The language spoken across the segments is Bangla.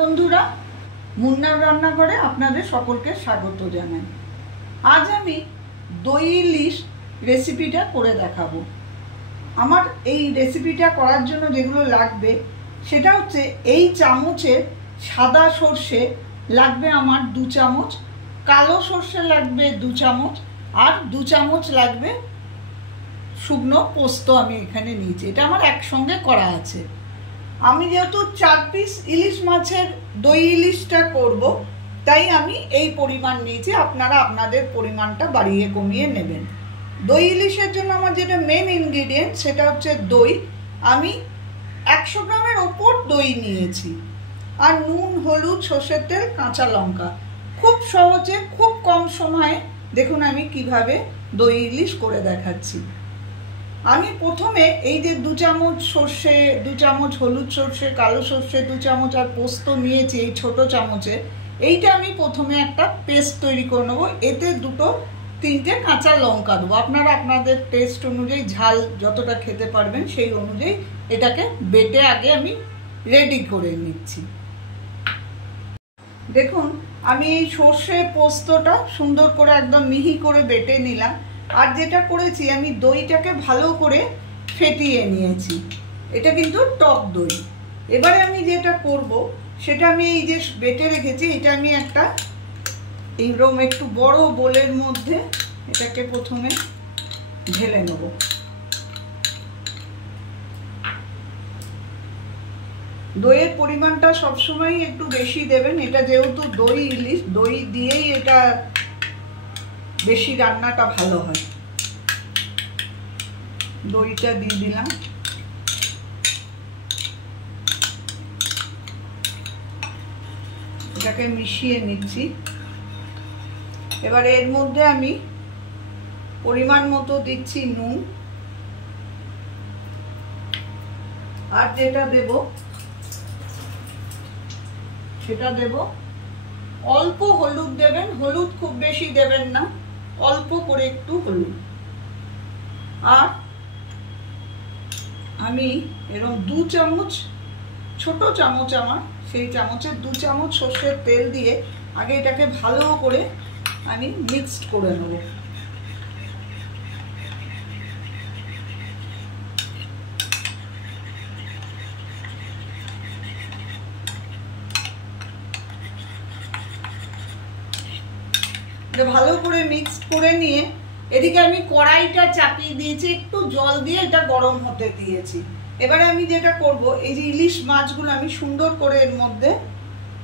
বন্ধুরা, মুন্নার রান্নাঘরে আপনাদের সকলকে স্বাগত জানাই। আজ আমি দই ইলিশ রেসিপিটা করে দেখাবো। আমার এই রেসিপিটা করার জন্য যেগুলো লাগবে সেটা হচ্ছে এই চামচের সাদা সর্ষে লাগবে আমার 2 চামচ, কালো সর্ষে লাগবে 2 চামচ, আর 2 চামচ লাগবে শুকনো পোস্ত। আমি এখানে নিয়েছি, এটা আমার একসঙ্গে করা আছে। আমি যেহেতু 4 পিস ইলিশ মাছের দই ইলিশটা করব, তাই আমি এই পরিমাণ নিয়েছি। আপনারা আপনাদের পরিমাণটা বাড়িয়ে কমিয়ে নেবেন। দই ইলিশের জন্য আমার যেটা মেন ইনগ্রিডিয়েন্ট সেটা হচ্ছে দই। আমি 100 গ্রামের ওপর দই নিয়েছি, আর নুন, হলুদ, সর্ষের তেল, কাঁচা লঙ্কা। খুব সহজে, খুব কম সময়ে দেখুন আমি কিভাবে দই ইলিশ করে দেখাচ্ছি। আমি প্রথমে এই যে 2 চামচ সর্ষে, 2 চামচ হলুদ সর্ষে, কালো সর্ষে 2 চামচ, আর পোস্ত নিয়েছি এই ছোট চামচে। এইটা আমি প্রথমে একটা পেস্ট তৈরি করে নেবো। এতে 2-3টে কাঁচা লঙ্কা দেবো। আপনারা আপনাদের টেস্ট অনুযায়ী ঝাল যতটা খেতে পারবেন সেই অনুযায়ী এটাকে বেটে আগে আমি রেডি করে নিচ্ছি। দেখুন আমি এই সর্ষে পোস্তটা সুন্দর করে একদম মিহি করে বেটে নিলাম। আর যেটা করেছি, আমি দইটাকে ভালো করে ফেটিয়ে নিয়েছি। এটা কিন্তু টক দই। এবারে আমি যেটা করব সেটা আমি এই যে বেটে রেখেছি, এটা আমি একটা এইরকম একটু বড় বোলের মধ্যে এটাকে প্রথমে ঢেলে নেব। দইয়ের পরিমাণটা সবসময় একটু বেশি দেবেন। এটা যেহেতু দই ইলিশ, দই দিয়েই এটা বেশি রান্নাটা ভালো হয়। দইটা দিয়ে দিলাম। এটাকে মিশিয়ে নিচ্ছি। এবার এর মধ্যে আমি পরিমাণ মতো দিচ্ছি নুন, আর যেটা দেব সেটা দেব অল্প হলুদ দেবেন। হলুদ খুব বেশি দেবেন না, অল্প করে একটু হলুদ। আর আমি এরকম 2 চামচ, ছোট চামচ আমার, সেই চামচের 2 চামচ সর্ষের তেল দিয়ে আগে এটাকে ভালো করে আমি মিক্সড করে নেব। ভালো করে মিক্সড করে নিয়ে এদিকে আমি কড়াইটা চাপিয়ে দিয়েছি, একটু জল দিয়ে এটা গরম হতে দিয়েছি। এবারে আমি যেটা করব, এই যে ইলিশ মাছগুলো আমি সুন্দর করে এর মধ্যে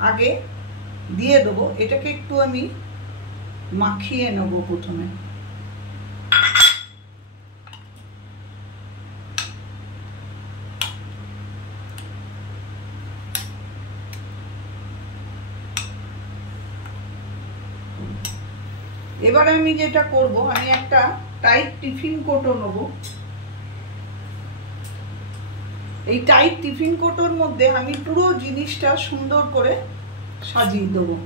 আগে দিয়ে দেবো। এটাকে একটু আমি মাখিয়ে নেব প্রথমে। এবারে আমি যেটা করব, আমি একটা টাইট টিফিন কোটো নেব। এই টাইট টিফিন কোটোর মধ্যে আমি পুরো জিনিসটা সুন্দর করে সাজিয়ে দেবো।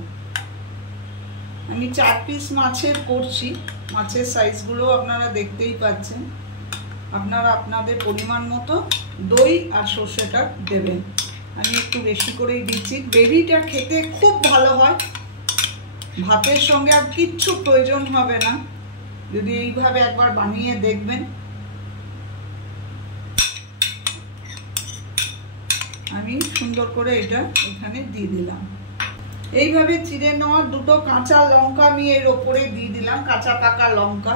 আমি 4 পিস মাছের করছি। মাছের সাইজগুলো আপনারা দেখতেই পাচ্ছেন। আপনারা আপনাদের পরিমাণ মতো দই আর সর্ষেটা দেবেন। আমি একটু বেশি করেই দিচ্ছি। গ্রেভিটা খেতে খুব ভালো হয়, ভাতের সঙ্গে আর কিচ্ছু প্রয়োজন হবে না যদি এইভাবে একবার বানিয়ে দেখবেন। আমি সুন্দর করে এটা এখানে দিয়ে দিলাম। এইভাবে চিড়ে নেওয়া 2টো কাঁচা লঙ্কা আমি এর ওপরে দিয়ে দিলাম, কাঁচা পাকা লঙ্কা।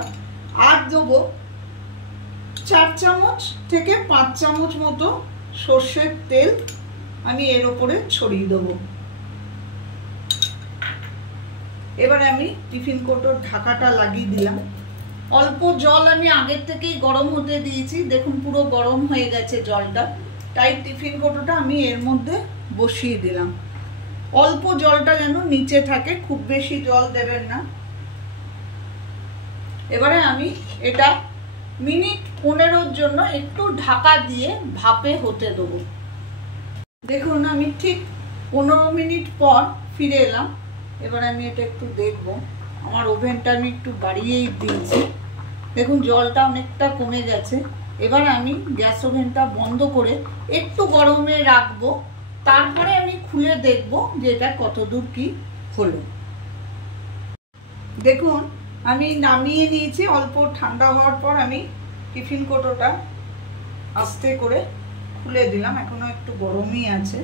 আর দেবো 4 চামচ থেকে 5 চামচ মতো সর্ষের তেল আমি এর ওপরে ছড়িয়ে দেবো। এবারে আমি টিফিন কোটোর ঢাকাটা লাগিয়ে দিলাম। অল্প জল আমি আগের থেকেই গরম হতে দিয়েছি। দেখুন পুরো গরম হয়ে গেছে জলটা। তাই টিফিন কোটোটা আমি এর মধ্যে বসিয়ে দিলাম। অল্প জলটা যেন নিচে থাকে, খুব বেশি জল দেবেন না। এবারে আমি এটা মিনিট 15 জন্য একটু ঢাকা দিয়ে ভাপে হতে দেবো। দেখুন আমি ঠিক 15 মিনিট পর ফিরে এলাম। এবার আমি এটা একটু দেখব। আমার ওভেনটা আমি একটু বাড়িয়েই দিয়েছি। দেখুন জলটা অনেকটা কমে গেছে। এবার আমি গ্যাস ওভেনটা বন্ধ করে একটু গরমে রাখবো। তারপরে আমি খুলে দেখব যে এটা কতদূর কি হলো। দেখুন আমি নামিয়ে নিয়েছি, অল্প ঠান্ডা হওয়ার পর আমি টিফিন কৌটোটা আস্তে করে খুলে দিলাম, এখনো একটু গরমই আছে।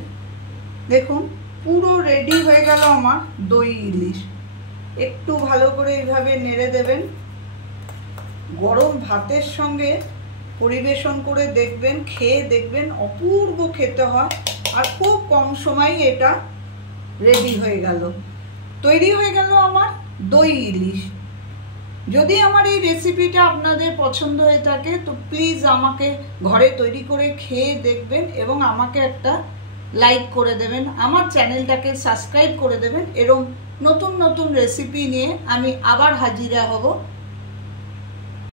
দেখুন পুরো রেডি হয়ে গেল আমার দই ইলিশ। একটু ভালো করে এইভাবে নেড়ে দেবেন, গরম ভাতের সঙ্গে পরিবেশন করে দেখবেন, খেয়ে দেখবেন অপূর্ব খেতে হয়। আর খুব কম সময়ে এটা রেডি হয়ে গেল, তৈরি হয়ে গেল আমার দই ইলিশ। যদি আমার এই রেসিপিটা আপনাদের পছন্দ হয়ে থাকে তো প্লিজ আমাকে ঘরে তৈরি করে খেয়ে দেখবেন এবং আমাকে একটা লাইক করে দেবেন, আমার চ্যানেলটাকে সাবস্ক্রাইব করে দেবেন। এরকম নতুন নতুন রেসিপি নিয়ে আমি আবার হাজিরা হব।